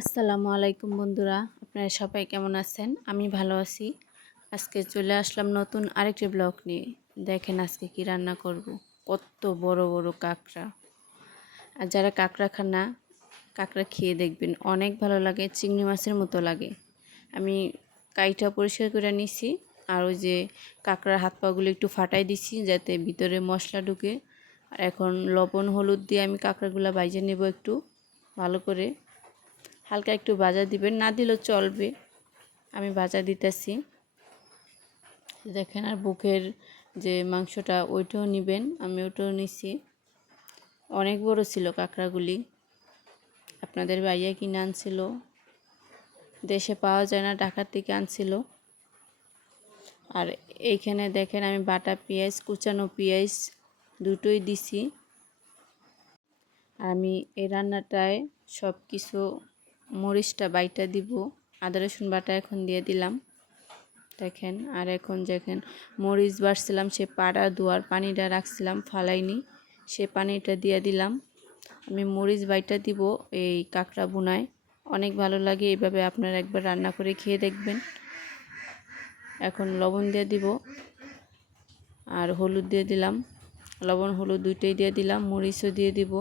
আসসালামু আলাইকুম বন্ধুরা, আপনারা সবাই কেমন আছেন? আমি ভালো আছি। আজকে চলে আসলাম নতুন আরেকটি ব্লগ নিয়ে। দেখেন আজকে কি রান্না করব। কত বড় বড় কাঁকড়া। আর যারা কাঁকড়া খান না, কাঁকড়া খেয়ে দেখবেন, অনেক ভালো লাগে, চিংড়ি মাছের মতো লাগে। আমি কাইটা পরিষ্কার করে নিছি, আর ওই যে কাঁকড়ার হাত পাগুলো একটু ফাটাই দিছি যাতে ভিতরে মশলা ঢুকে। আর এখন লবণ হলুদ দিয়ে আমি কাঁকড়াগুলো ভাজে নেব একটু ভালো করে। হালকা একটু ভাজা দিবেন, না দিলেও চলবে, আমি ভাজা দিতেছি। দেখেন, আর বুকের যে মাংসটা ওইটাও নেবেন, আমি ওটাও নিছি। অনেক বড় ছিল কাঁকড়াগুলি, আপনাদের ভাইয়া কিনে আনছিল, দেশে পাওয়া যায় না, ঢাকার থেকে আনছিল। আর এইখানে দেখেন আমি বাটা পেঁয়াজ, কুচানো পেঁয়াজ দুটোই দিছি। আর আমি এই রান্নাটায় সব কিছু মরিচটা বাইটা দিব, আদা রসুন বাটা এখন দিয়ে দিলাম। দেখেন, আর এখন দেখেন মরিচ বাড়ছিলাম, সে পাড়া ধোয়ার পানিটা রাখছিলাম ফালাইনি, সে পানিটা দিয়ে দিলাম। আমি মরিচ বাইটা দিব এই কাঁকড়া বুনায়, অনেক ভালো লাগে। এইভাবে আপনারা একবার রান্না করে খেয়ে দেখবেন। এখন লবণ দিয়ে দিব আর হলুদ দিয়ে দিলাম, লবণ হলুদ দুইটাই দিয়ে দিলাম, মরিচও দিয়ে দিব।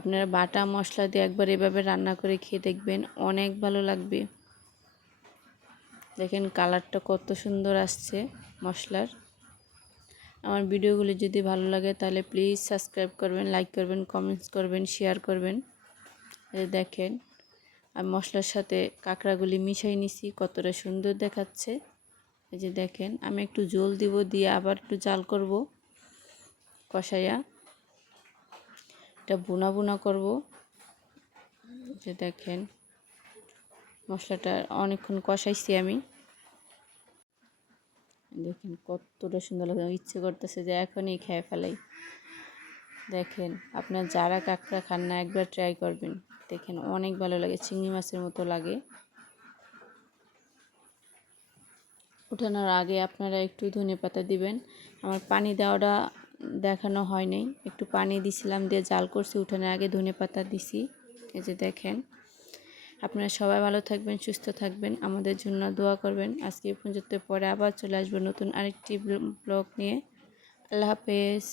আপনারা বাটা মশলা দিয়ে একবার এভাবে রান্না করে খেয়ে দেখবেন, অনেক ভালো লাগবে। দেখেন কালারটা কত সুন্দর আসছে মশলার। আমার ভিডিওগুলি যদি ভালো লাগে তাহলে প্লিজ সাবস্ক্রাইব করবেন, লাইক করবেন, কমেন্টস করবেন, শেয়ার করবেন। এই দেখেন আমি মশলার সাথে কাঁকড়াগুলি মিশাই নিছি, কতটা সুন্দর দেখাচ্ছে। এই যে দেখেন, আমি একটু জল দিব, দিয়ে আবার একটু জাল করব, কষাইয়া এটা বুনা বুনা করব। যে দেখেন মশলাটা অনেকক্ষণ কষাইছি আমি। দেখেন কতটা সুন্দর লাগে, ইচ্ছে করতেছে যে এখনই খেয়ে ফেলাই। দেখেন আপনার যারা কাঁকড়া খান না, একবার ট্রাই করবেন, দেখেন অনেক ভালো লাগে, চিংড়ি মাছের মতো লাগে। উঠানোর আগে আপনারা একটু ধনেপাতা দিবেন। আমার পানি দেওয়াটা দেখানো হয় নাই, একটু পানি দিছিলাম, দিয়ে জাল করছি, উঠানোর আগে ধনেপাতা দিছি। এই যে দেখেন, আপনারা সবাই ভালো থাকবেন, সুস্থ থাকবেন, আমাদের জন্য দোয়া করবেন। আজকে এই পর্যন্ত, পরে আবার চলে আসবো নতুন আরেকটি ব্লগ নিয়ে। আল্লাহ হাফেজ।